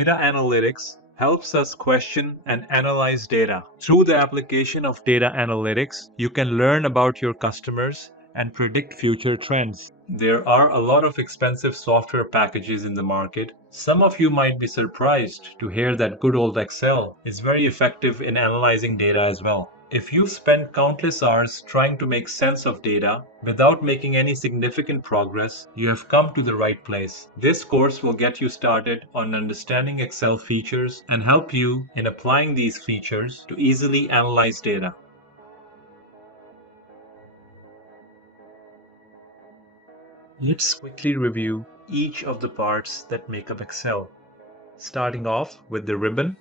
Data analytics helps us question and analyze data. Through the application of data analytics, you can learn about your customers and predict future trends. There are a lot of expensive software packages in the market. Some of you might be surprised to hear that good old Excel is very effective in analyzing data as well. If you've spent countless hours trying to make sense of data without making any significant progress, you have come to the right place. This course will get you started on understanding Excel features and help you in applying these features to easily analyze data. Let's quickly review each of the parts that make up Excel. Starting off with the ribbon.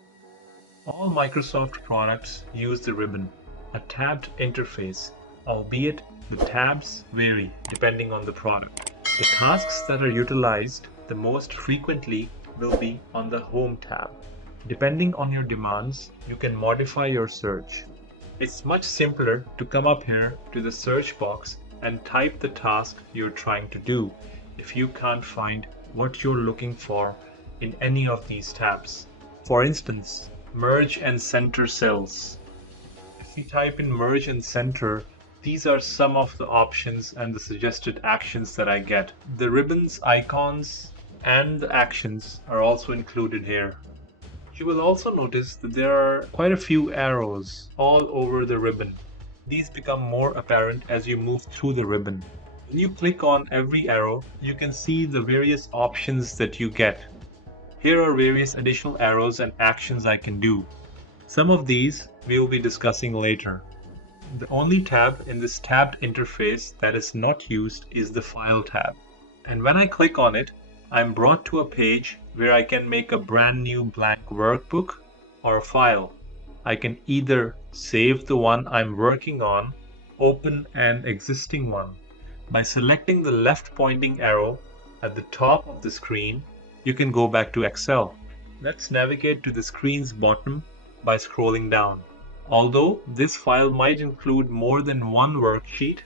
All Microsoft products use the ribbon, a tabbed interface, albeit the tabs vary depending on the product. The tasks that are utilized the most frequently will be on the Home tab. Depending on your demands, you can modify your search. It's much simpler to come up here to the search box and type the task you're trying to do if you can't find what you're looking for in any of these tabs. For instance, merge and center cells. If we type in merge and center, these are some of the options and the suggested actions that I get. The ribbons, icons, and the actions are also included here. You will also notice that there are quite a few arrows all over the ribbon. These become more apparent as you move through the ribbon. When you click on every arrow, you can see the various options that you get. Here are various additional arrows and actions I can do. Some of these we will be discussing later. The only tab in this tabbed interface that is not used is the File tab. And when I click on it, I'm brought to a page where I can make a brand new blank workbook or a file. I can either save the one I'm working on, open an existing one. By selecting the left pointing arrow at the top of the screen, you can go back to Excel. Let's navigate to the screen's bottom by scrolling down. Although this file might include more than one worksheet,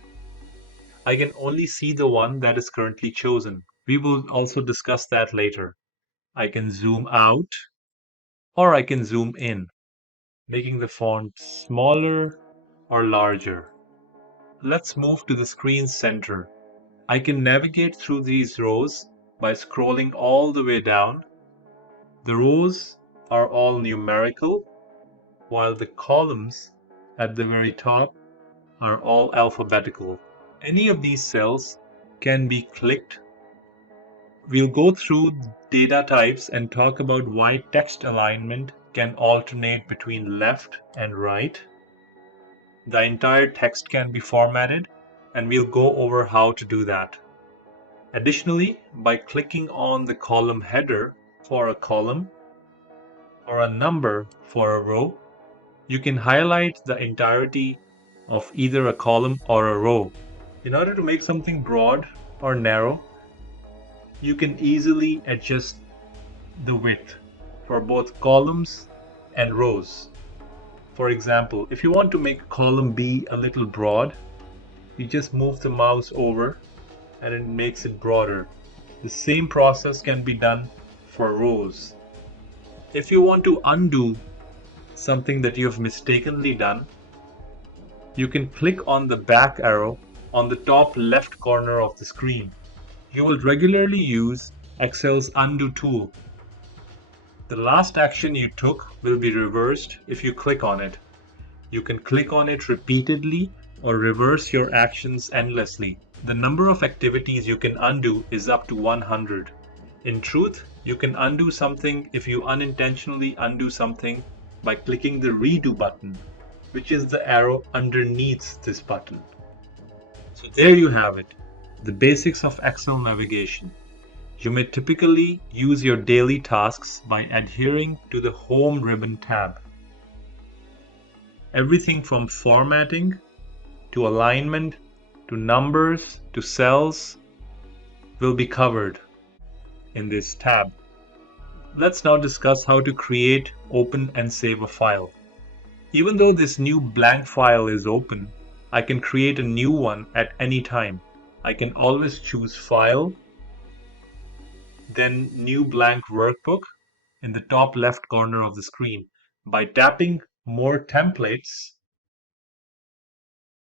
I can only see the one that is currently chosen. We will also discuss that later. I can zoom out or I can zoom in, making the font smaller or larger. Let's move to the screen's center. I can navigate through these rows by scrolling all the way down. The rows are all numerical, while the columns at the very top are all alphabetical. Any of these cells can be clicked. We'll go through data types and talk about why text alignment can alternate between left and right. The entire text can be formatted, and we'll go over how to do that. Additionally, by clicking on the column header for a column or a number for a row, you can highlight the entirety of either a column or a row. In order to make something broad or narrow, you can easily adjust the width for both columns and rows. For example, if you want to make column B a little broad, you just move the mouse over and it makes it broader. The same process can be done for rows. If you want to undo something that you have mistakenly done, you can click on the back arrow on the top left corner of the screen. You will regularly use Excel's undo tool. The last action you took will be reversed if you click on it. You can click on it repeatedly or reverse your actions endlessly. The number of activities you can undo is up to 100. In truth, you can undo something if you unintentionally undo something by clicking the redo button, which is the arrow underneath this button. So there you have it, the basics of Excel navigation. You may typically use your daily tasks by adhering to the Home ribbon tab. Everything from formatting to alignment to numbers to cells will be covered in this tab. Let's now discuss how to create, open, and save a file. Even though this new blank file is open, I can create a new one at any time. I can always choose File, then New Blank Workbook, in the top left corner of the screen. By tapping More Templates,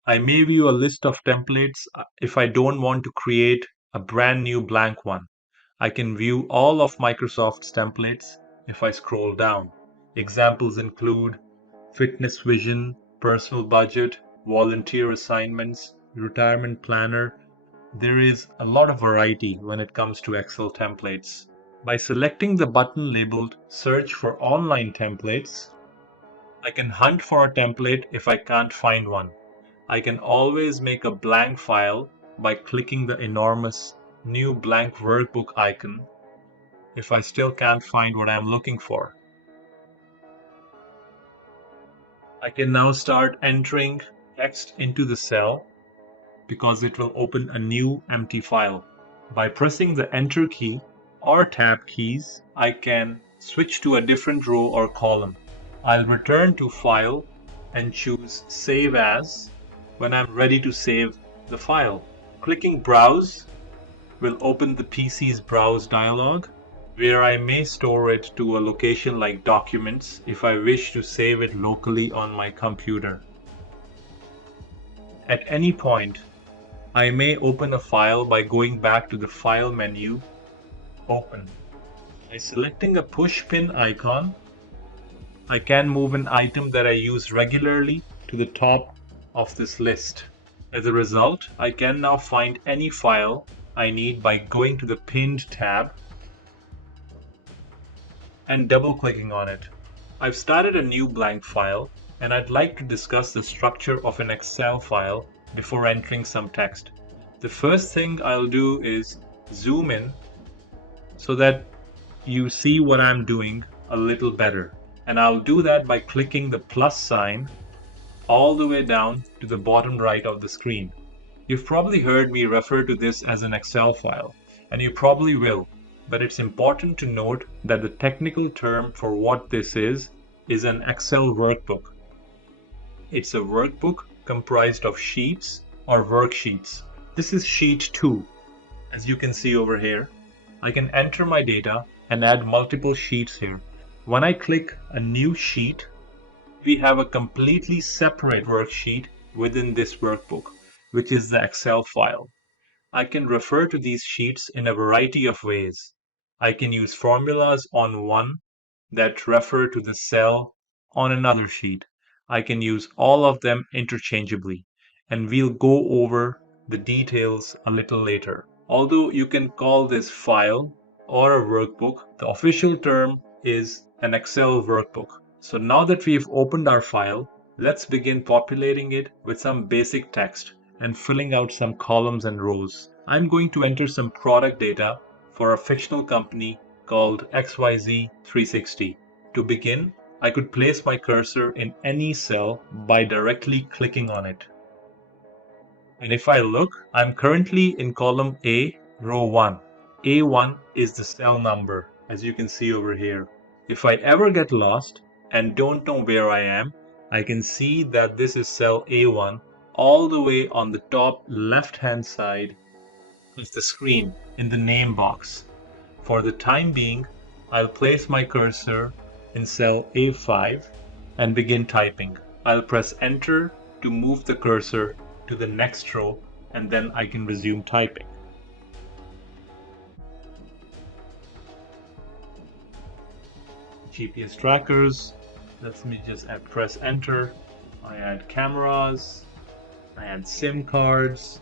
I may view a list of templates if I don't want to create a brand new blank one. I can view all of Microsoft's templates if I scroll down. Examples include fitness vision, personal budget, volunteer assignments, retirement planner. There is a lot of variety when it comes to Excel templates. By selecting the button labeled Search for Online Templates, I can hunt for a template if I can't find one. I can always make a blank file by clicking the enormous New Blank Workbook icon if I still can't find what I'm looking for. I can now start entering text into the cell because it will open a new empty file. By pressing the Enter key or Tab keys, I can switch to a different row or column. I'll return to File and choose Save As when I'm ready to save the file. Clicking Browse will open the PC's Browse dialog, where I may store it to a location like Documents if I wish to save it locally on my computer. At any point, I may open a file by going back to the File menu, Open. By selecting a push pin icon, I can move an item that I use regularly to the top of this list. As a result, I can now find any file I need by going to the Pinned tab and double-clicking on it. I've started a new blank file, and I'd like to discuss the structure of an Excel file before entering some text. The first thing I'll do is zoom in so that you see what I'm doing a little better. And I'll do that by clicking the plus sign all the way down to the bottom right of the screen. You've probably heard me refer to this as an Excel file, and you probably will, but it's important to note that the technical term for what this is an Excel workbook. It's a workbook comprised of sheets or worksheets. This is sheet 2. As you can see over here, I can enter my data and add multiple sheets here. When I click a new sheet, we have a completely separate worksheet within this workbook, which is the Excel file. I can refer to these sheets in a variety of ways. I can use formulas on one that refer to the cell on another sheet. I can use all of them interchangeably, and we'll go over the details a little later. Although you can call this file or a workbook, the official term is an Excel workbook. So now that we've opened our file, let's begin populating it with some basic text and filling out some columns and rows. I'm going to enter some product data for a fictional company called XYZ360. To begin, I could place my cursor in any cell by directly clicking on it. And if I look, I'm currently in column A, row 1. A1 is the cell number, as you can see over here. If I ever get lost and don't know where I am, I can see that this is cell A1 all the way on the top left-hand side of the screen in the name box. For the time being, I'll place my cursor in cell A5 and begin typing. I'll press enter to move the cursor to the next row, and then I can resume typing. GPS trackers, let me just press enter. I add cameras, I add SIM cards.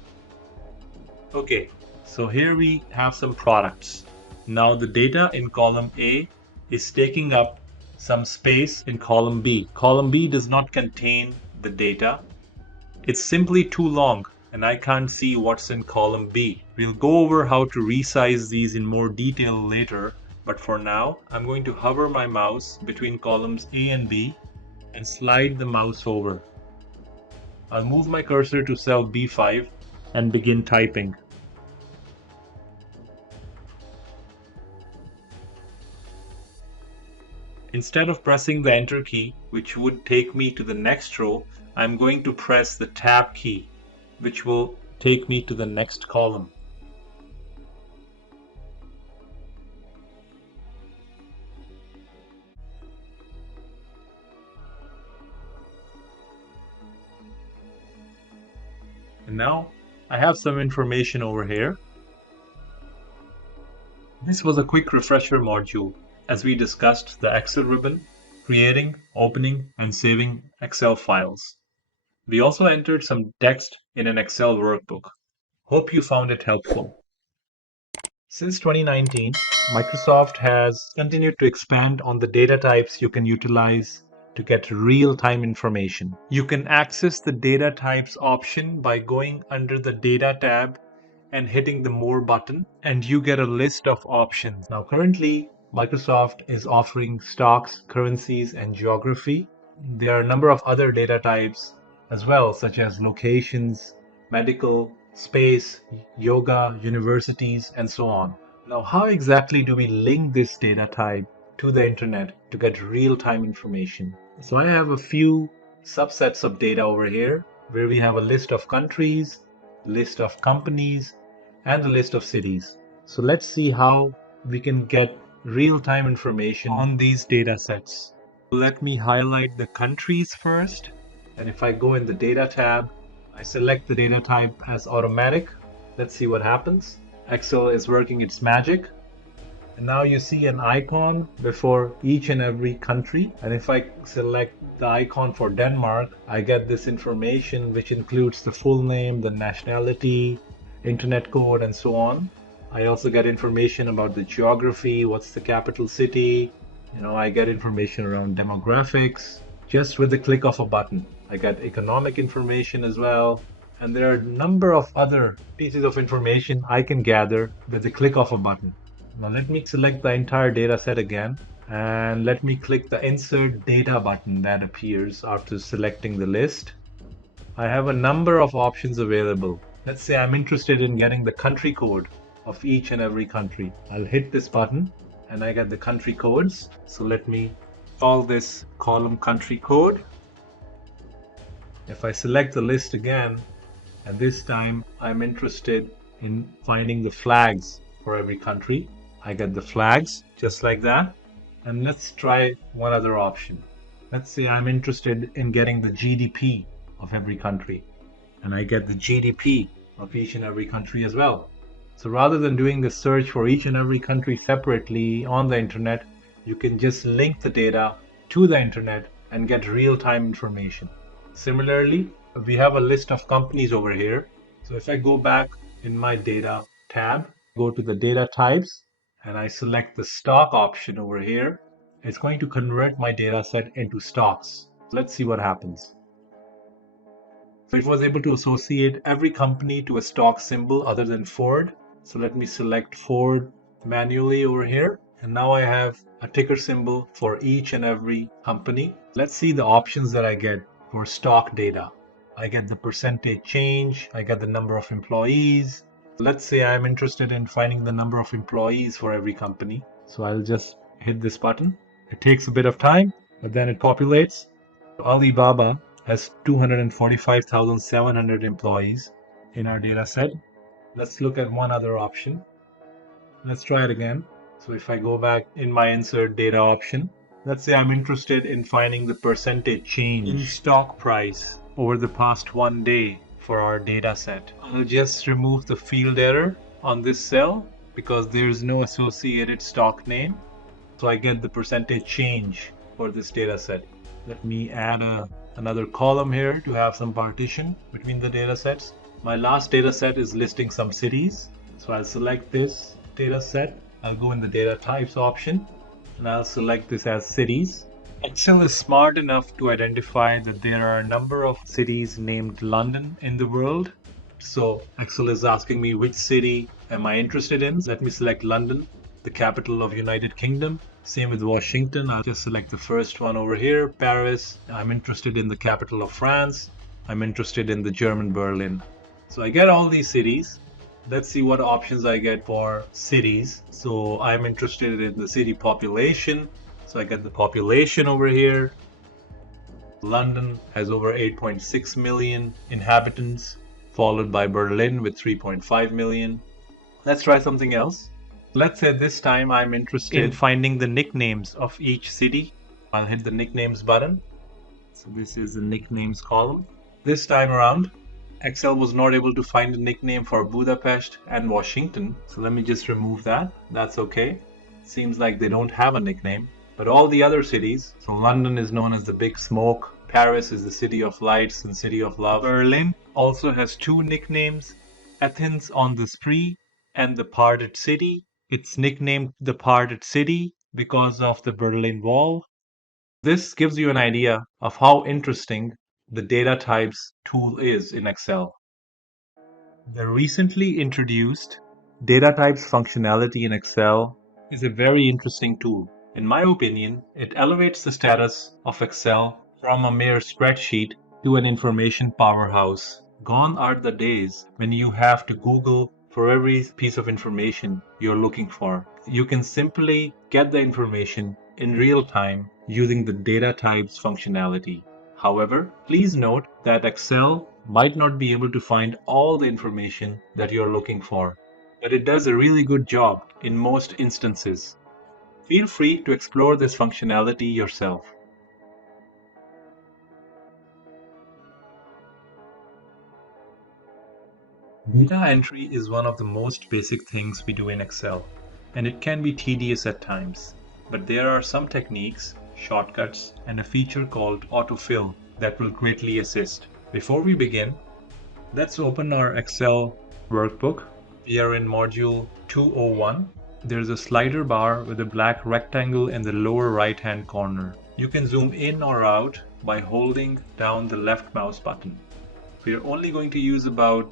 Okay, so here we have some products. Now the data in column A is taking up some space in column B. Column B does not contain the data. It's simply too long and I can't see what's in column B. We'll go over how to resize these in more detail later, but for now I'm going to hover my mouse between columns A and B and slide the mouse over. I'll move my cursor to cell B5 and begin typing. Instead of pressing the enter key, which would take me to the next row, I'm going to press the tab key, which will take me to the next column. . now I have some information over here. This was a quick refresher module as we discussed the Excel ribbon, creating, opening, and saving Excel files. We also entered some text in an Excel workbook. Hope you found it helpful. Since 2019, Microsoft has continued to expand on the data types you can utilize to get real-time information. You can access the data types option by going under the data tab and hitting the more button, and you get a list of options. Now currently, Microsoft is offering stocks, currencies, and geography. There are a number of other data types as well, such as locations, medical, space, yoga, universities, and so on. Now, how exactly do we link this data type to the internet to get real-time information? So I have a few subsets of data over here where we have a list of countries, list of companies, and the list of cities. So let's see how we can get real-time information on these data sets. Let me highlight the countries first. And if I go in the data tab, I select the data type as automatic. Let's see what happens. Excel is working its magic. And now you see an icon before each and every country. And if I select the icon for Denmark, I get this information which includes the full name, the nationality, internet code, and so on. I also get information about the geography, what's the capital city. I get information around demographics just with the click of a button. I get economic information as well. And there are a number of other pieces of information I can gather with the click of a button. Now let me select the entire data set again, and let me click the Insert Data button that appears after selecting the list. I have a number of options available. Let's say I'm interested in getting the country code of each and every country. I'll hit this button and I get the country codes. So let me call this column country code. If I select the list again, and this time I'm interested in finding the flags for every country, I get the flags just like that. And let's try one other option. Let's say I'm interested in getting the GDP of every country, and I get the GDP of each and every country as well. So rather than doing the search for each and every country separately on the internet, you can just link the data to the internet and get real-time information. Similarly, we have a list of companies over here. So if I go back in my data tab, go to the data types, and I select the stock option over here, it's going to convert my data set into stocks. Let's see what happens. So it was able to associate every company to a stock symbol other than Ford. So let me select Ford manually over here. And now I have a ticker symbol for each and every company. Let's see the options that I get for stock data. I get the percentage change, I get the number of employees. Let's say I'm interested in finding the number of employees for every company. So I'll just hit this button. It takes a bit of time, but then it populates. Alibaba has 245,700 employees in our data set. Let's look at one other option. Let's try it again. So if I go back in my insert data option, let's say I'm interested in finding the percentage change in stock price over the past 1 day for our data set. I'll just remove the field error on this cell because there's no associated stock name. So I get the percentage change for this data set. Let me add another column here to have some partition between the data sets. My last data set is listing some cities. So I'll select this data set. I'll go in the data types option and I'll select this as cities. Excel is smart enough to identify that there are a number of cities named London in the world. So Excel is asking me which city am I interested in. Let me select London, the capital of United Kingdom. Same with Washington. I'll just select the first one over here, Paris. I'm interested in the capital of France. I'm interested in the German Berlin. So I get all these cities. Let's see what options I get for cities. So I'm interested in the city population. So I get the population over here. London has over 8.6 million inhabitants, followed by Berlin with 3.5 million. Let's try something else. Let's say this time I'm interested in finding the nicknames of each city. I'll hit the nicknames button. So this is the nicknames column. This time around, Excel was not able to find a nickname for Budapest and Washington, so let me just remove that. That's okay. Seems like they don't have a nickname. But all the other cities, so London is known as the Big Smoke, Paris is the City of Lights and City of Love. Berlin also has two nicknames, Athens on the Spree and the Parted City. It's nicknamed the Parted City because of the Berlin Wall. This gives you an idea of how interesting the data types tool is in Excel. The recently introduced data types functionality in Excel is a very interesting tool. In my opinion, it elevates the status of Excel from a mere spreadsheet to an information powerhouse. Gone are the days when you have to Google for every piece of information you're looking for. You can simply get the information in real time using the data types functionality. However, please note that Excel might not be able to find all the information that you're looking for, but it does a really good job in most instances. Feel free to explore this functionality yourself. Data entry is one of the most basic things we do in Excel, and it can be tedious at times. But there are some techniques, shortcuts, and a feature called autofill that will greatly assist. Before we begin, let's open our Excel workbook. We are in module 201. There's a slider bar with a black rectangle in the lower right hand corner. You can zoom in or out by holding down the left mouse button. We are only going to use about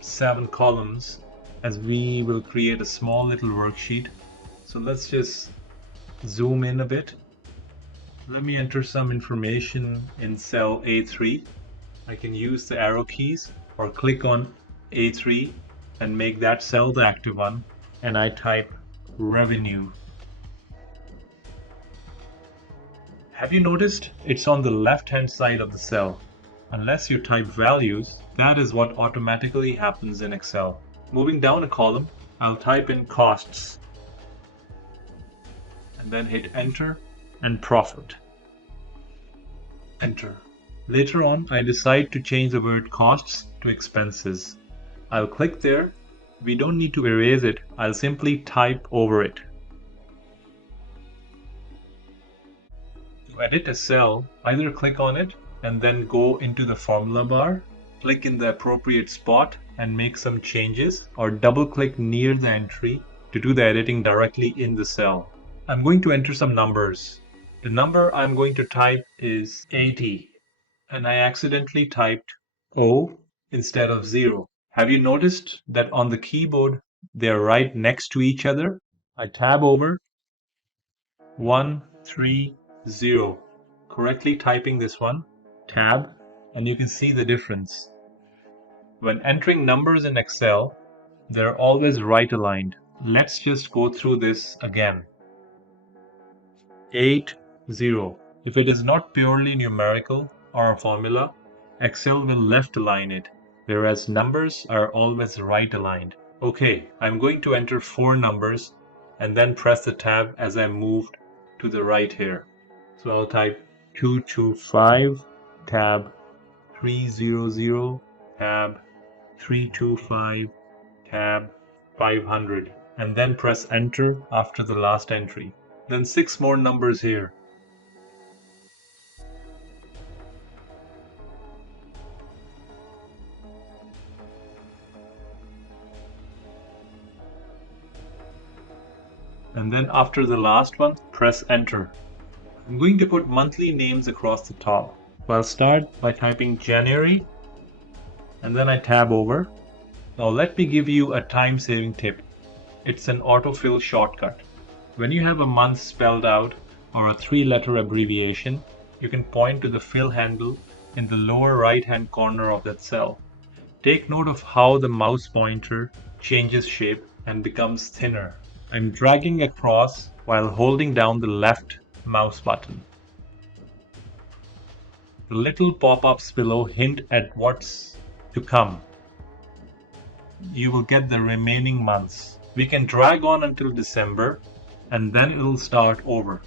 7 columns as we will create a small little worksheet. So let's just zoom in a bit. Let me enter some information in cell A3. I can use the arrow keys or click on A3 and make that cell the active one, and I type revenue. Have you noticed it's on the left hand side of the cell? Unless you type values, that is what automatically happens in Excel. Moving down a column, I'll type in costs and then hit enter and profit. Enter. Later on, I decide to change the word costs to expenses. I'll click there. We don't need to erase it. I'll simply type over it. To edit a cell, either click on it and then go into the formula bar, click in the appropriate spot and make some changes, or double click near the entry to do the editing directly in the cell. I'm going to enter some numbers. The number I'm going to type is 80, and I accidentally typed O instead of 0. Have you noticed that on the keyboard they're right next to each other? I tab over 130, correctly typing this one, tab, and you can see the difference. When entering numbers in Excel, they're always right aligned. Let's just go through this again. 80. If it is not purely numerical or a formula, Excel will left align it, whereas numbers are always right aligned. Okay, I'm going to enter 4 numbers and then press the tab as I moved to the right here. So I'll type 225, tab 300, tab 325, tab 500, and then press enter after the last entry. Then 6 more numbers here. And then after the last one, press enter. I'm going to put monthly names across the top. So I'll start by typing January, and then I tab over. Now let me give you a time-saving tip. It's an autofill shortcut. When you have a month spelled out or a 3-letter abbreviation, you can point to the fill handle in the lower right-hand corner of that cell. Take note of how the mouse pointer changes shape and becomes thinner. I'm dragging across while holding down the left mouse button. The little pop-ups below hint at what's to come. You will get the remaining months. We can drag on until December and then it'll start over.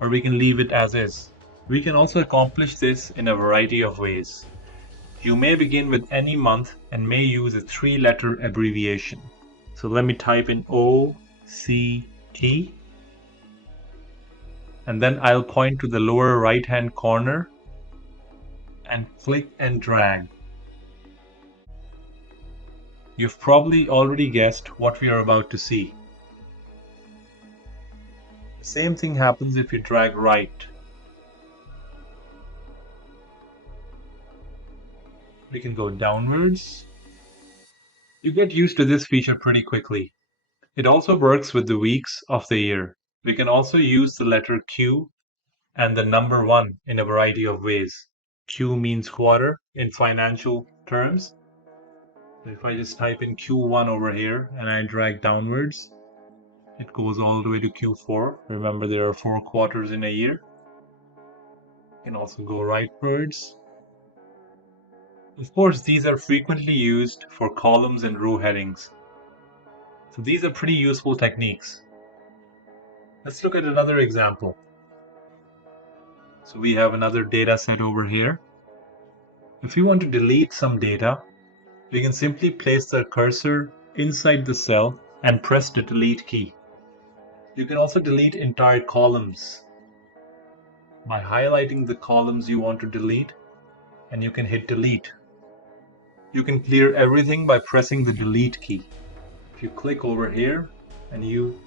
Or we can leave it as is. We can also accomplish this in a variety of ways. You may begin with any month and may use a 3-letter abbreviation. So let me type in OCT, and then I'll point to the lower right-hand corner and click and drag. You've probably already guessed what we are about to see. The same thing happens if you drag right. We can go downwards. You get used to this feature pretty quickly. It also works with the weeks of the year. We can also use the letter Q and the number 1 in a variety of ways. Q means quarter in financial terms. So if I just type in Q1 over here and I drag downwards, it goes all the way to Q4. Remember, there are 4 quarters in a year. You can also go rightwards. Of course, these are frequently used for columns and row headings. So these are pretty useful techniques. Let's look at another example. So we have another data set over here. If we want to delete some data, we can simply place the cursor inside the cell and press the delete key. You can also delete entire columns by highlighting the columns you want to delete, and you can hit delete. You can clear everything by pressing the delete key. If you click over here and you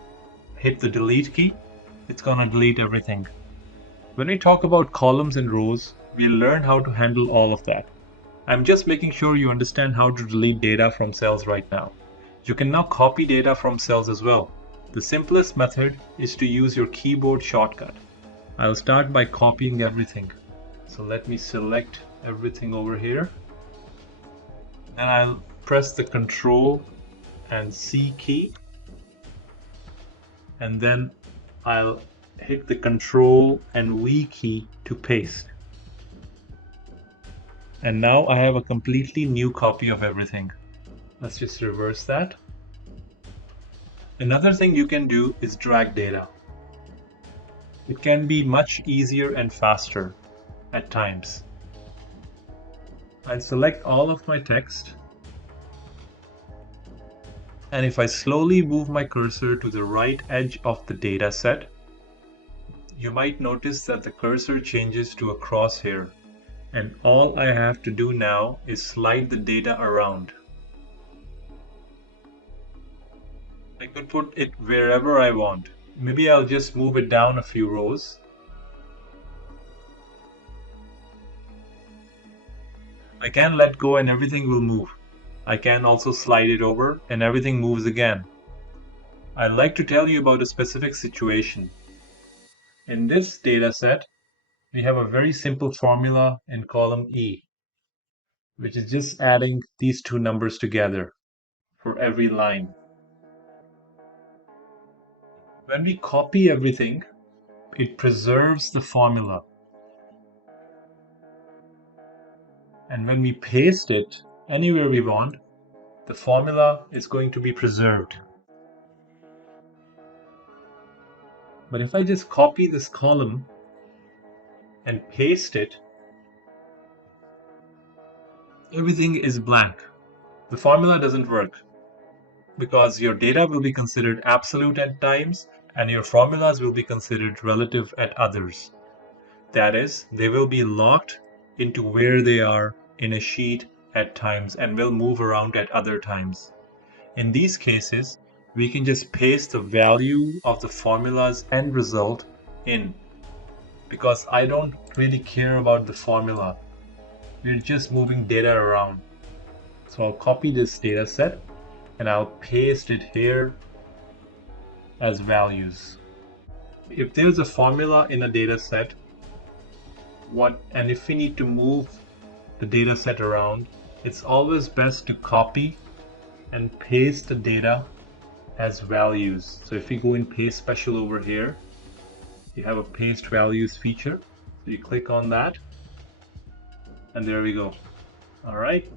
hit the delete key, it's gonna delete everything. When we talk about columns and rows, we'll learn how to handle all of that. I'm just making sure you understand how to delete data from cells right now. You can now copy data from cells as well. The simplest method is to use your keyboard shortcut. I'll start by copying everything. So let me select everything over here. And I'll press the Control and C key. And then I'll hit the Control and V key to paste. And now I have a completely new copy of everything. Let's just reverse that. Another thing you can do is drag data. It can be much easier and faster at times. I'll select all of my text. And if I slowly move my cursor to the right edge of the data set, you might notice that the cursor changes to a crosshair. And all I have to do now is slide the data around. I could put it wherever I want. Maybe I'll just move it down a few rows. I can let go and everything will move. I can also slide it over and everything moves again. I'd like to tell you about a specific situation. In this data set, we have a very simple formula in column E, which is just adding these two numbers together for every line. When we copy everything, it preserves the formula. And when we paste it anywhere we want, the formula is going to be preserved. But if I just copy this column and paste it, everything is blank. The formula doesn't work because your data will be considered absolute at times and your formulas will be considered relative at others. That is, they will be locked into where they are in a sheet at times and will move around at other times. In these cases, we can just paste the value of the formula's end result in, because I don't really care about the formula. We're just moving data around. So I'll copy this data set and I'll paste it here as values. If there's a formula in a data set, and if we need to move the data set around, it's always best to copy and paste the data as values. So if we go in paste special over here, you have a paste values feature. So you click on that and there we go. All right.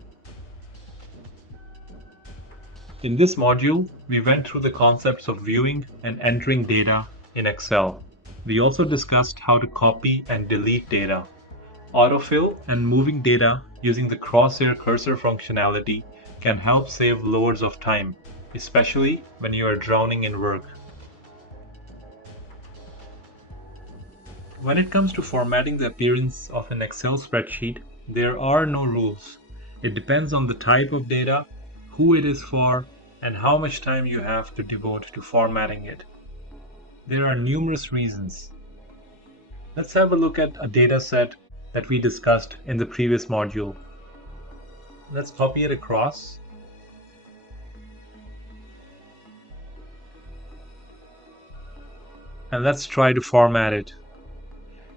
In this module, we went through the concepts of viewing and entering data in Excel. We also discussed how to copy and delete data, autofill, and moving data using the crosshair cursor functionality can help save loads of time, especially when you are drowning in work. When it comes to formatting the appearance of an Excel spreadsheet, there are no rules. It depends on the type of data, who it is for, and how much time you have to devote to formatting it. There are numerous reasons. Let's have a look at a data set that we discussed in the previous module. Let's copy it across. And let's try to format it.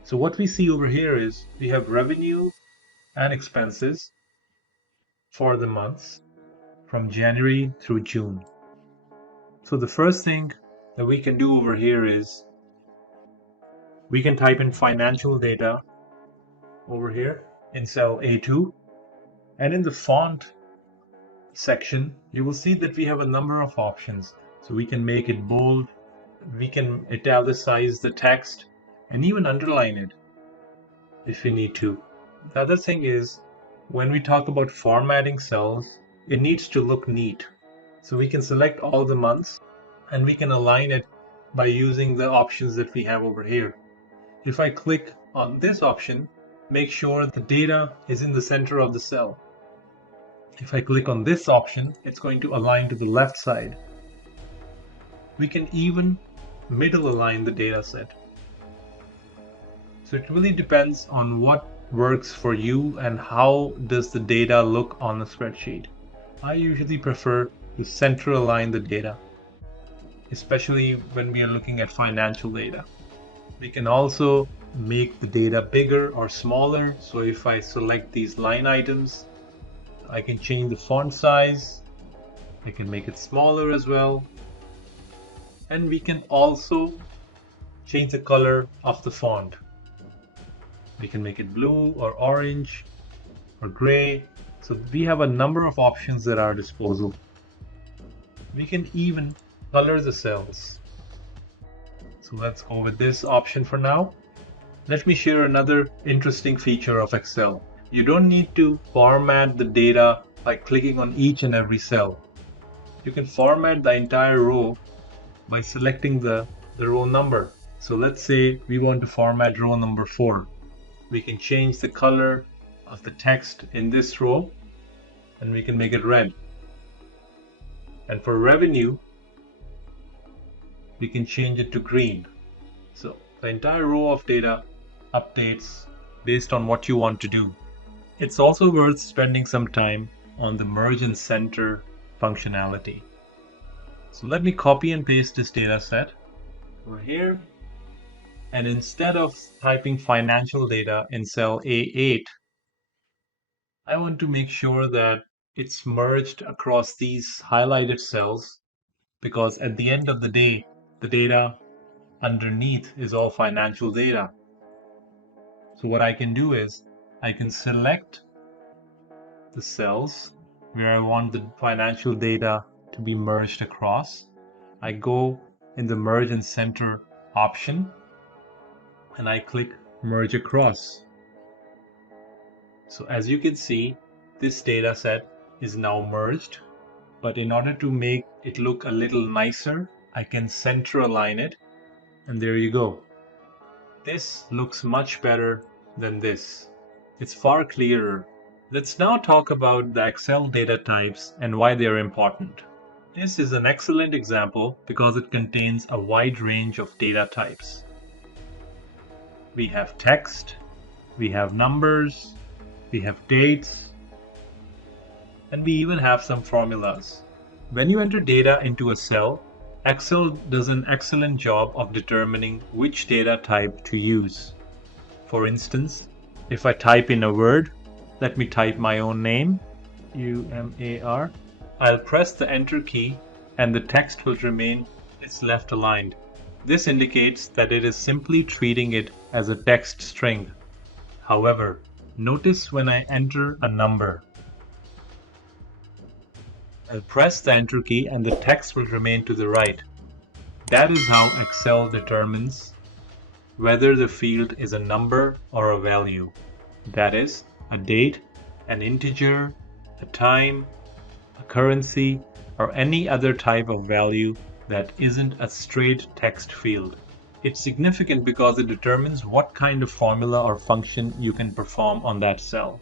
So what we see over here is we have revenue and expenses for the months from January through June. So the first thing that we can do over here is we can type in financial data over here in cell A2, and in the font section you will see that we have a number of options. So we can make it bold, we can italicize the text, and even underline it if we need to. The other thing is, when we talk about formatting cells, it needs to look neat. So we can select all the months and we can align it by using the options that we have over here. If I click on this option, make sure the data is in the center of the cell. If I click on this option, it's going to align to the left side. We can even middle align the data set. So it really depends on what works for you and how does the data look on the spreadsheet. I usually prefer to center align the data, especially when we are looking at financial data. We can also make the data bigger or smaller. So if I select these line items, I can change the font size. I can make it smaller as well. And we can also change the color of the font. We can make it blue or orange or gray. So we have a number of options at our disposal. We can even color the cells. So let's go with this option for now. Let me share another interesting feature of Excel. You don't need to format the data by clicking on each and every cell. You can format the entire row by selecting the row number. So let's say we want to format row number 4. We can change the color of the text in this row and we can make it red. And for revenue, we can change it to green. So the entire row of data updates based on what you want to do. It's also worth spending some time on the merge and center functionality. So let me copy and paste this data set over here. And instead of typing financial data in cell A8, I want to make sure that it's merged across these highlighted cells, because at the end of the day, the data underneath is all financial data. So what I can do is I can select the cells where I want the financial data to be merged across. I go in the merge and center option and I click merge across. So as you can see, this data set is now merged, but in order to make it look a little nicer, I can center align it, and there you go. This looks much better than this. It's far clearer. Let's now talk about the Excel data types and why they are important. This is an excellent example because it contains a wide range of data types. We have text, we have numbers, we have dates, and we even have some formulas. When you enter data into a cell, Excel does an excellent job of determining which data type to use. For instance, if I type in a word, let me type my own name, UMAR. I'll press the enter key and the text will remain it's left aligned. This indicates that it is simply treating it as a text string. However, notice when I enter a number, I'll press the enter key and the text will remain to the right. That is how Excel determines whether the field is a number or a value. That is, a date an integer, a time, a currency, or any other type of value that isn't a straight text field. It's significant because it determines what kind of formula or function you can perform on that cell.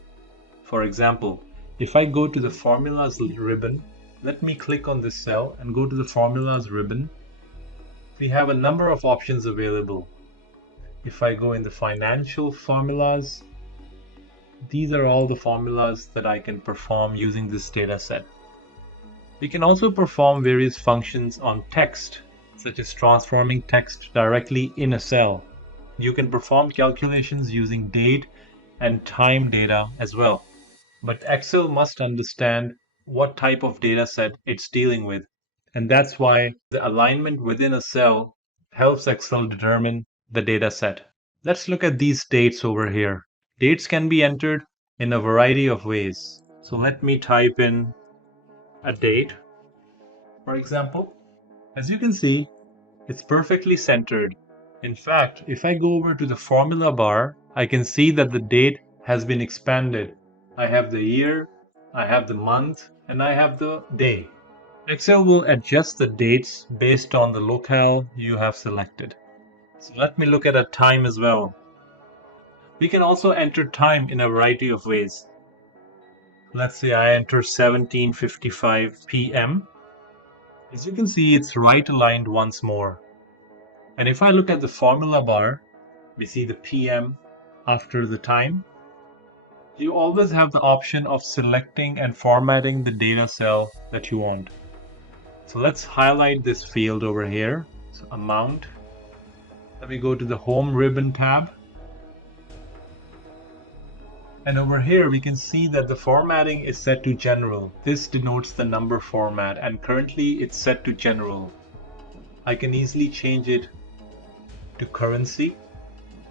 For example, if I go to the Formulas ribbon, let me click on this cell and go to the Formulas ribbon. We have a number of options available. If I go in the Financial Formulas, these are all the formulas that I can perform using this data set. We can also perform various functions on text, such as transforming text directly in a cell. You can perform calculations using date and time data as well. But Excel must understand what type of data set it's dealing with. And that's why the alignment within a cell helps Excel determine the data set. Let's look at these dates over here. Dates can be entered in a variety of ways. So let me type in a date, for example. As you can see, it's perfectly centered. In fact, if I go over to the formula bar, I can see that the date has been expanded. I have the year, I have the month, and I have the day. Excel will adjust the dates based on the locale you have selected. So let me look at a time as well. We can also enter time in a variety of ways. Let's say I enter 17:55 p.m. As you can see, it's right aligned once more. And if I look at the formula bar, we see the PM after the time. You always have the option of selecting and formatting the data cell that you want. So let's highlight this field over here. So amount. Let me go to the Home ribbon tab. And over here we can see that the formatting is set to general. This denotes the number format, and currently it's set to general. I can easily change it to currency,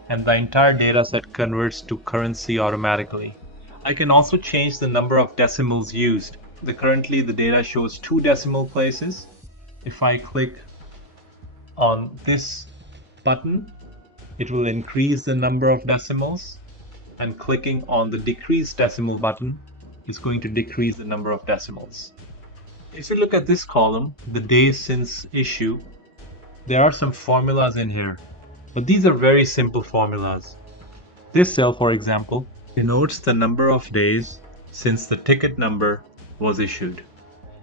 and the entire data set converts to currency automatically. I can also change the number of decimals used. Currently the data shows 2 decimal places. If I click on this button, it will increase the number of decimals, and clicking on the decrease decimal button is going to decrease the number of decimals. If you look at this column, the days since issue, there are some formulas in here, but these are very simple formulas. This cell, for example, denotes the number of days since the ticket number was issued.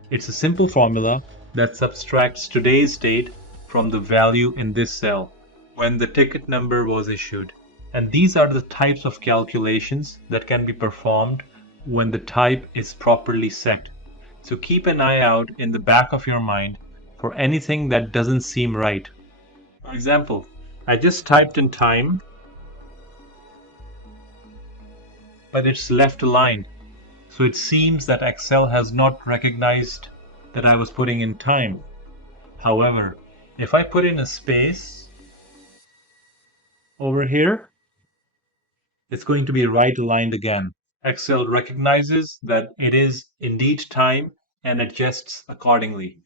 It's a simple formula that subtracts today's date from the value in this cell when the ticket number was issued. And these are the types of calculations that can be performed when the type is properly set. So keep an eye out in the back of your mind for anything that doesn't seem right. For example, I just typed in time, but it's left aligned. So it seems that Excel has not recognized that I was putting in time. However, if I put in a space over here, it's going to be right aligned again. Excel recognizes that it is indeed time and adjusts accordingly.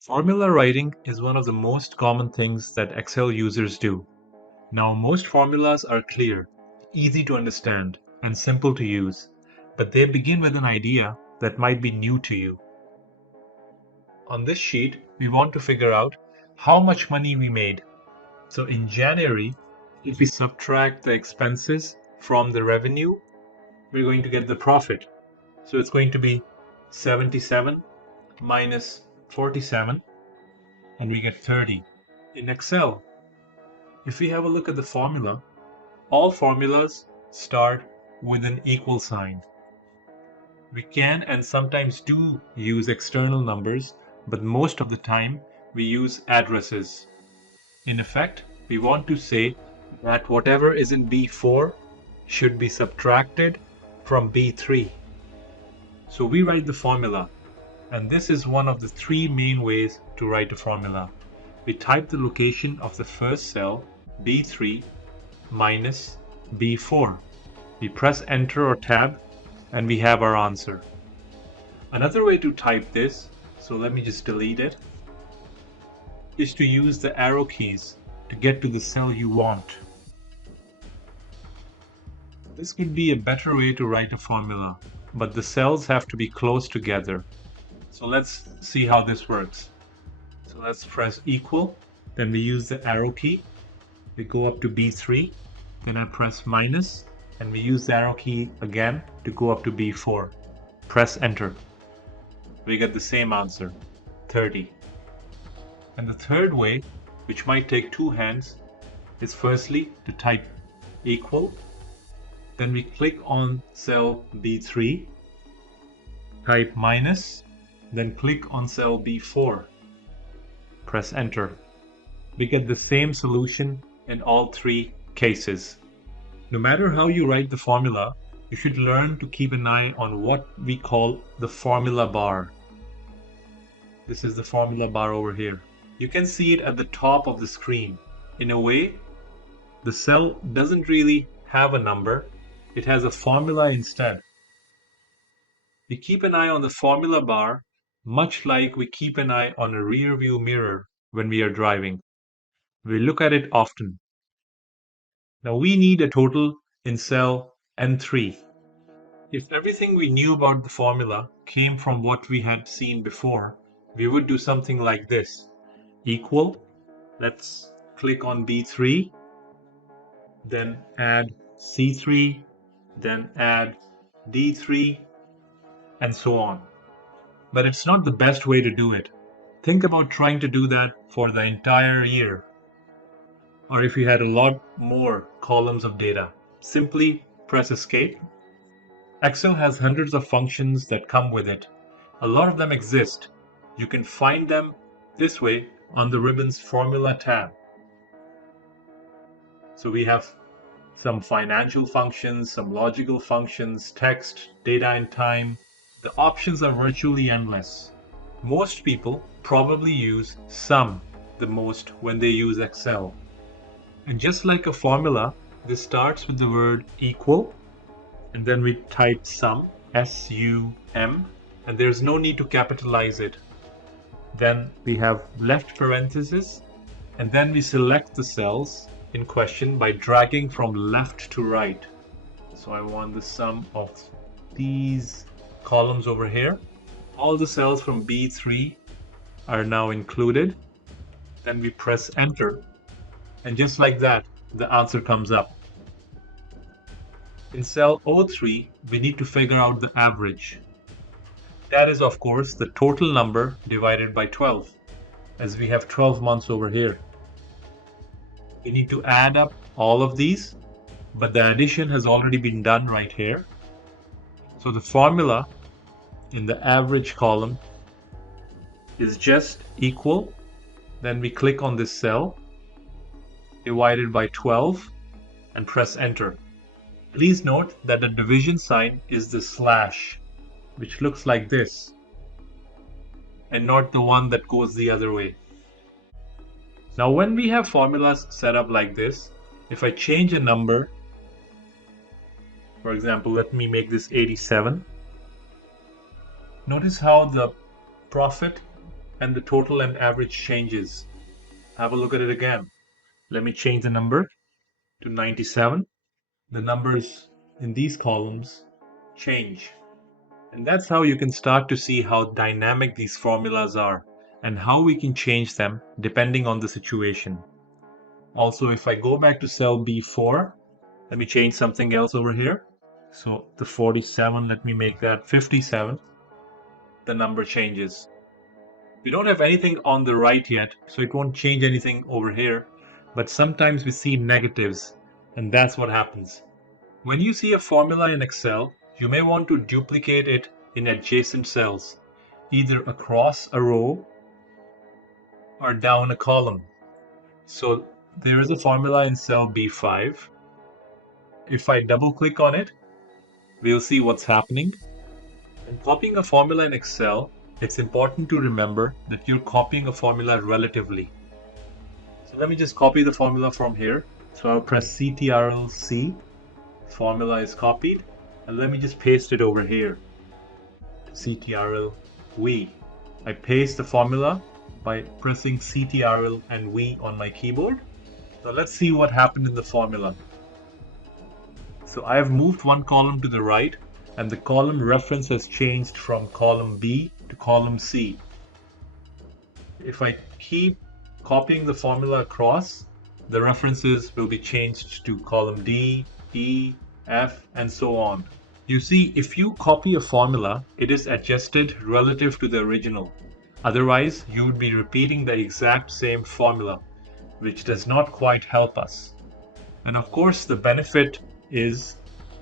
Formula writing is one of the most common things that Excel users do. Now, most formulas are clear, easy to understand, and simple to use, but they begin with an idea that might be new to you. On this sheet, we want to figure out how much money we made. So in January, if we subtract the expenses from the revenue, we're going to get the profit. So it's going to be 77 minus 47, and we get 30. In Excel, if we have a look at the formula, all formulas start with an equal sign. We can and sometimes do use external numbers, but most of the time we use addresses. In effect, we want to say that whatever is in B4 should be subtracted from B3. So we write the formula, and this is one of the 3 main ways to write a formula. We type the location of the first cell, B3 minus B4. We press enter or tab, and we have our answer. Another way to type this, so let me just delete it, is to use the arrow keys to get to the cell you want. This could be a better way to write a formula, but the cells have to be close together. So let's see how this works. So let's press equal, then we use the arrow key. We go up to B3, then I press minus, and we use the arrow key again to go up to B4. Press enter. We get the same answer, 30. And the third way, which might take two hands, is firstly to type equal. Then we click on cell B3, type minus, then click on cell B4. Press enter. We get the same solution in all three cases. No matter how you write the formula, you should learn to keep an eye on what we call the formula bar. This is the formula bar over here. You can see it at the top of the screen. In a way, the cell doesn't really have a number. It has a formula instead. We keep an eye on the formula bar, much like we keep an eye on a rear view mirror when we are driving. We look at it often. Now we need a total in cell N3. If everything we knew about the formula came from what we had seen before, we would do something like this. Equal, let's click on B3, then add C3, then add D3, and so on. But it's not the best way to do it. Think about trying to do that for the entire year. Or if you had a lot more columns of data, simply press escape. Excel has hundreds of functions that come with it. A lot of them exist. You can find them this way on the ribbon's Formula tab. So we have some financial functions, some logical functions, text, data and time. The options are virtually endless. Most people probably use sum the most when they use Excel. And just like a formula, this starts with the word equal, and then we type sum, S-U-M, and there's no need to capitalize it. Then we have left parenthesis, and then we select the cells in question by dragging from left to right. So I want the sum of these columns over here. All the cells from B3 are now included. Then we press enter, and just like that, the answer comes up. In cell O3, we need to figure out the average. That is, of course, the total number divided by 12, as we have 12 months over here. We need to add up all of these, but the addition has already been done right here. So the formula in the average column is just equal. Then we click on this cell, divided by 12, and press enter. Please note that the division sign is the slash, which looks like this, and not the one that goes the other way. Now when we have formulas set up like this, if I change a number, for example, let me make this 87, notice how the profit and the total and average changes. Have a look at it again. Let me change the number to 97. The numbers in these columns change. And that's how you can start to see how dynamic these formulas are and how we can change them depending on the situation. Also, if I go back to cell B4, let me change something else over here. So the 47, let me make that 57. The number changes. We don't have anything on the right yet, so it won't change anything over here. But sometimes we see negatives, and that's what happens. When you see a formula in Excel, you may want to duplicate it in adjacent cells, either across a row or down a column. So there is a formula in cell B5. If I double click on it, we'll see what's happening. When copying a formula in Excel, it's important to remember that you're copying a formula relatively. So let me just copy the formula from here. So I'll press Ctrl+C. Formula is copied, and let me just paste it over here. Ctrl+V. I paste the formula by pressing Ctrl and V on my keyboard. So let's see what happened in the formula. So I have moved one column to the right, and the column reference has changed from column B to column C. If I keep copying the formula across, the references will be changed to column D, E, F, and so on. You see, if you copy a formula, it is adjusted relative to the original. Otherwise, you would be repeating the exact same formula, which does not quite help us. And of course, the benefit is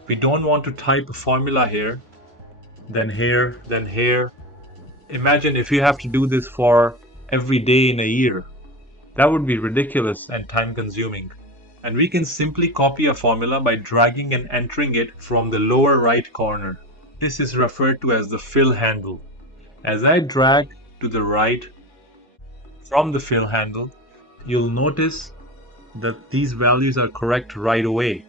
we don't want to type a formula here, then here, then here. Imagine if you have to do this for every day in a year. That would be ridiculous and time consuming. And we can simply copy a formula by dragging and entering it from the lower right corner. This is referred to as the fill handle. As I drag to the right from the fill handle, you'll notice that these values are correct right away.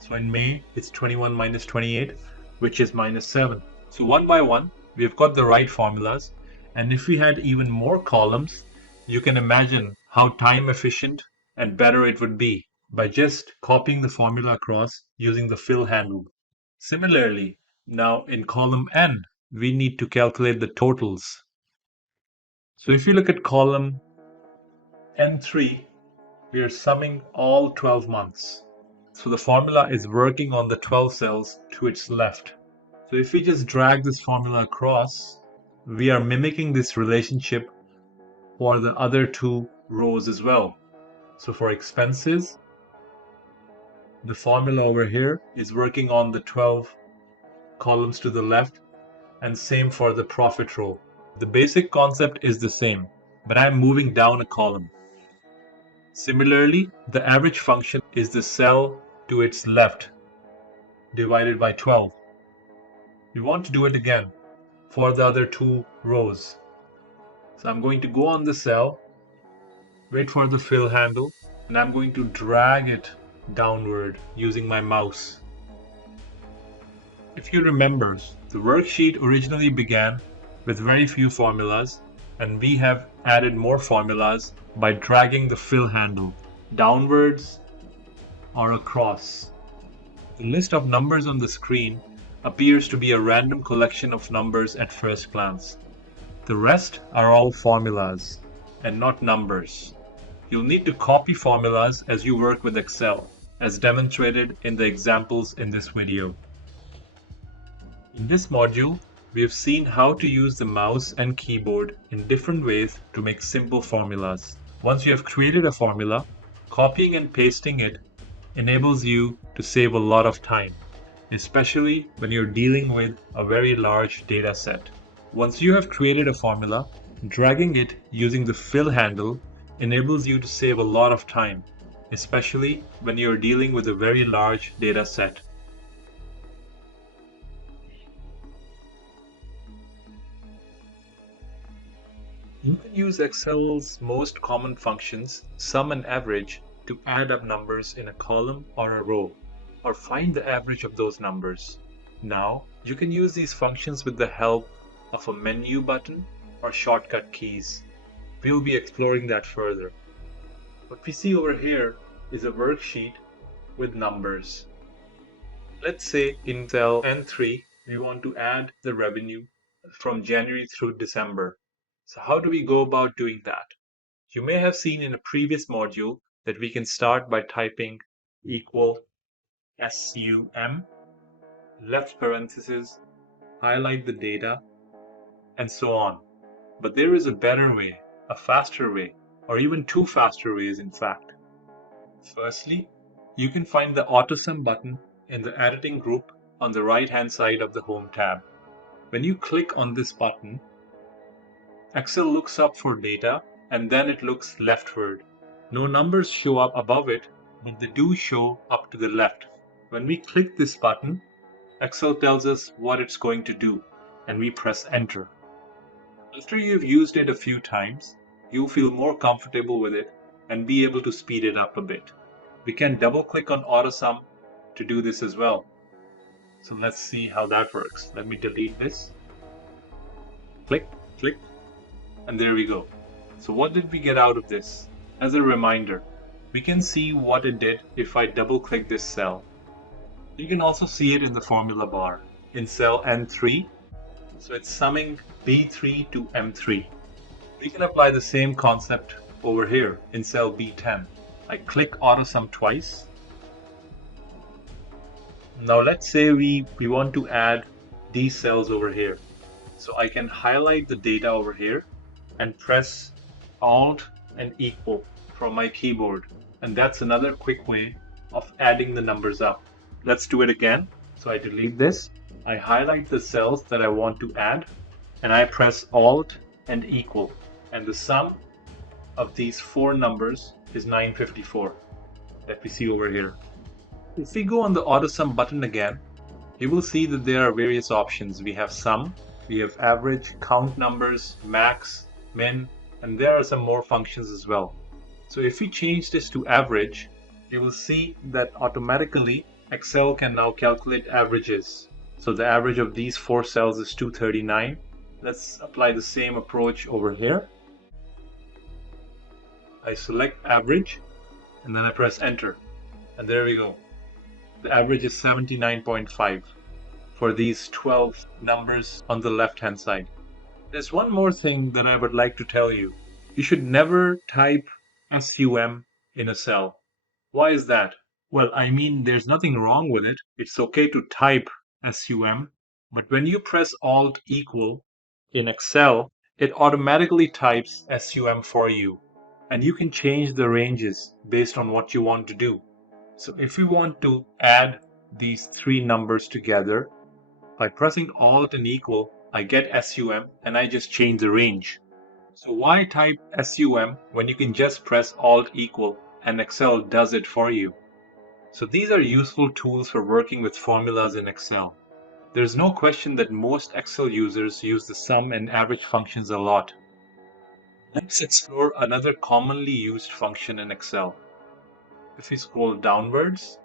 So in May, it's 21 minus 28, which is minus 7. So one by one, we've got the right formulas. And if we had even more columns, you can imagine how time efficient and better it would be by just copying the formula across using the fill handle. Similarly, now in column N, we need to calculate the totals. So if you look at column N3, we are summing all 12 months. So the formula is working on the 12 cells to its left. So if we just drag this formula across, we are mimicking this relationship for the other two rows as well. So for expenses, the formula over here is working on the 12 columns to the left, and same for the profit row. The basic concept is the same, but I'm moving down a column. Similarly, the average function is the cell to its left divided by 12. We want to do it again for the other two rows. So I'm going to go on the cell, wait for the fill handle, and I'm going to drag it downward using my mouse. If you remember, the worksheet originally began with very few formulas, and we have added more formulas by dragging the fill handle downwards or across. The list of numbers on the screen appears to be a random collection of numbers at first glance. The rest are all formulas and not numbers. You'll need to copy formulas as you work with Excel, as demonstrated in the examples in this video. In this module, we have seen how to use the mouse and keyboard in different ways to make simple formulas. Once you have created a formula, copying and pasting it enables you to save a lot of time, especially when you're dealing with a very large data set. Once you have created a formula, dragging it using the fill handle enables you to save a lot of time, especially when you're dealing with a very large data set. You can use Excel's most common functions, sum and average, to add up numbers in a column or a row, or find the average of those numbers. Now, you can use these functions with the help of a menu button or shortcut keys. We'll be exploring that further. What we see over here is a worksheet with numbers. Let's say in cell N3, we want to add the revenue from January through December. So how do we go about doing that? You may have seen in a previous module that we can start by typing equal SUM, left parenthesis, highlight the data, and so on. But there is a better way, a faster way, or even two faster ways in fact. Firstly, you can find the AutoSum button in the editing group on the right hand side of the Home tab. When you click on this button, Excel looks up for data and then it looks leftward. No numbers show up above it, but they do show up to the left. When we click this button, Excel tells us what it's going to do, and we press enter. After you've used it a few times, you'll feel more comfortable with it and be able to speed it up a bit. We can double click on AutoSum to do this as well. So let's see how that works. Let me delete this. Click, click, and there we go. So what did we get out of this? As a reminder, we can see what it did if I double click this cell. You can also see it in the formula bar in cell N3. So it's summing B3 to M3. We can apply the same concept over here in cell B10. I click auto sum twice. Now let's say we want to add these cells over here. So I can highlight the data over here and press Alt and equal from my keyboard. And that's another quick way of adding the numbers up. Let's do it again. So I delete this. I highlight the cells that I want to add and I press Alt and equal. And the sum of these four numbers is 954 that we see over here. If we go on the auto sum button again, you will see that there are various options. We have sum, we have average, count numbers, max, min, and there are some more functions as well. So if we change this to average, you will see that automatically Excel can now calculate averages. So the average of these four cells is 239. Let's apply the same approach over here. I select average and then I press enter, and there we go. The average is 79.5 for these 12 numbers on the left hand side. There's one more thing that I would like to tell you. You should never type SUM in a cell. Why is that? Well, I mean, there's nothing wrong with it. It's okay to type SUM, but when you press Alt equal in Excel, it automatically types SUM for you. And you can change the ranges based on what you want to do. So if we want to add these three numbers together, by pressing Alt and equal, I get SUM and I just change the range. So why type SUM when you can just press Alt equal and Excel does it for you? So these are useful tools for working with formulas in Excel. There's no question that most Excel users use the sum and average functions a lot. Let's explore another commonly used function in Excel. If we scroll downwards,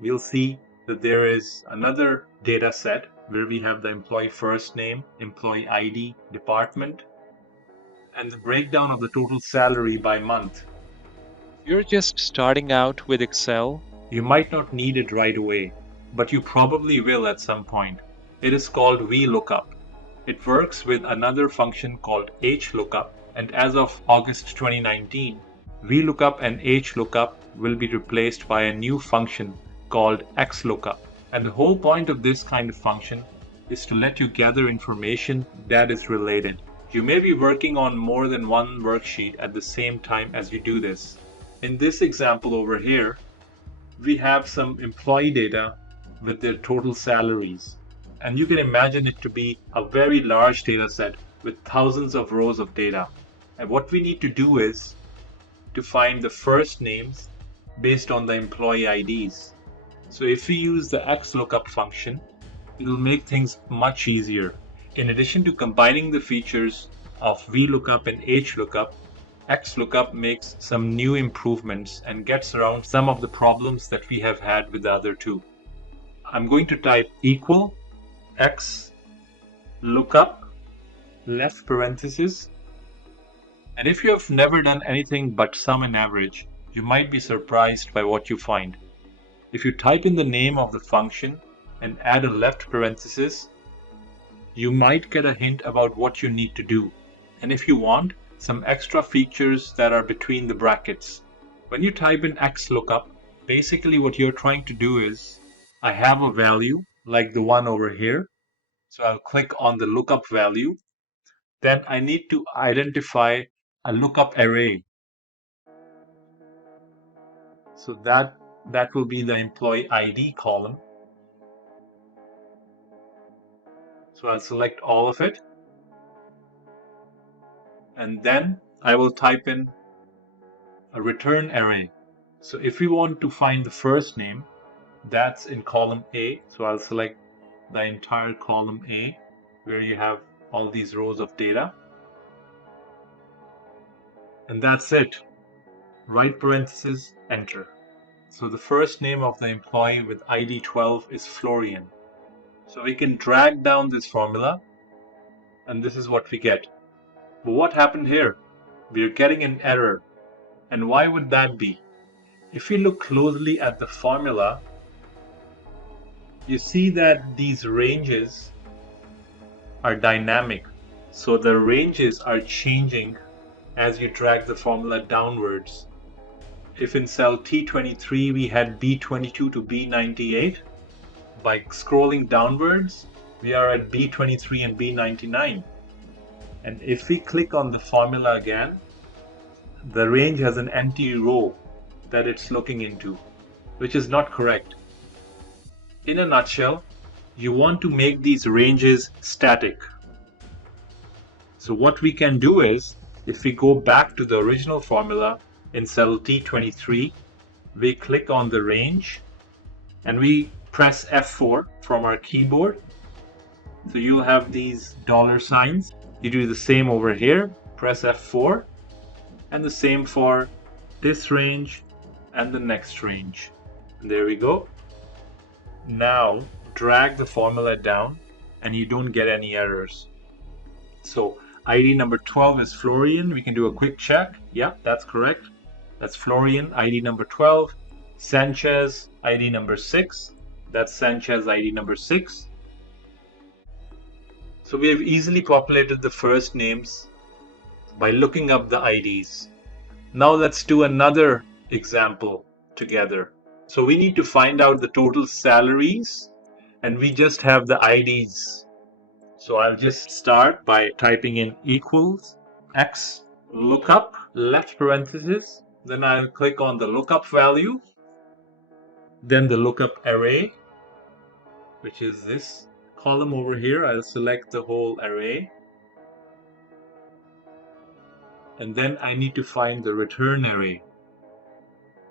we'll see that there is another data set where we have the employee first name, employee ID, department, and the breakdown of the total salary by month. If you're just starting out with Excel, you might not need it right away, but you probably will at some point. It is called VLOOKUP. It works with another function called HLOOKUP, and as of August 2019, VLOOKUP and HLOOKUP will be replaced by a new function called XLOOKUP. And the whole point of this kind of function is to let you gather information that is related. You may be working on more than one worksheet at the same time as you do this. In this example over here, we have some employee data with their total salaries. And you can imagine it to be a very large data set with thousands of rows of data. And what we need to do is to find the first names based on the employee IDs. So if we use the XLOOKUP function, it will make things much easier. In addition to combining the features of VLOOKUP and HLOOKUP, XLOOKUP makes some new improvements and gets around some of the problems that we have had with the other two. I'm going to type equal XLOOKUP left parenthesis, and if you have never done anything but sum and average, you might be surprised by what you find. If you type in the name of the function and add a left parenthesis, you might get a hint about what you need to do. And if you want, some extra features that are between the brackets. When you type in XLOOKUP, basically what you're trying to do is, I have a value like the one over here. So I'll click on the lookup value. Then I need to identify a lookup array. So that will be the employee ID column. So I'll select all of it. And then I will type in a return array. So if we want to find the first name, that's in column A. So I'll select the entire column A, where you have all these rows of data. And that's it. Right parenthesis, enter. So the first name of the employee with ID 12 is Florian. So we can drag down this formula, and this is what we get. But what happened here? We are getting an error. And why would that be? If we look closely at the formula, You see that these ranges are dynamic. So the ranges are changing as you drag the formula downwards. If in cell T23 we had B22 to B98, by scrolling downwards, we are at B23 and B99. And if we click on the formula again, the range has an empty row that it's looking into, which is not correct. In a nutshell, you want to make these ranges static. So what we can do is, if we go back to the original formula in cell T23, we click on the range and we press F4 from our keyboard. So you'll have these dollar signs. You do the same over here, press F4, and the same for this range and the next range. And there we go. Now drag the formula down and you don't get any errors. So ID number 12 is Florian. We can do a quick check. Yeah, that's correct. That's Florian, ID number 12. Sanchez, ID number 6. That's Sanchez, ID number 6. So we have easily populated the first names by looking up the IDs. Now let's do another example together. So we need to find out the total salaries and we just have the IDs. So I'll just start by typing in equals XLOOKUP, left parenthesis, then I'll click on the lookup value, then the lookup array, which is this column over here. I'll select the whole array. And then I need to find the return array.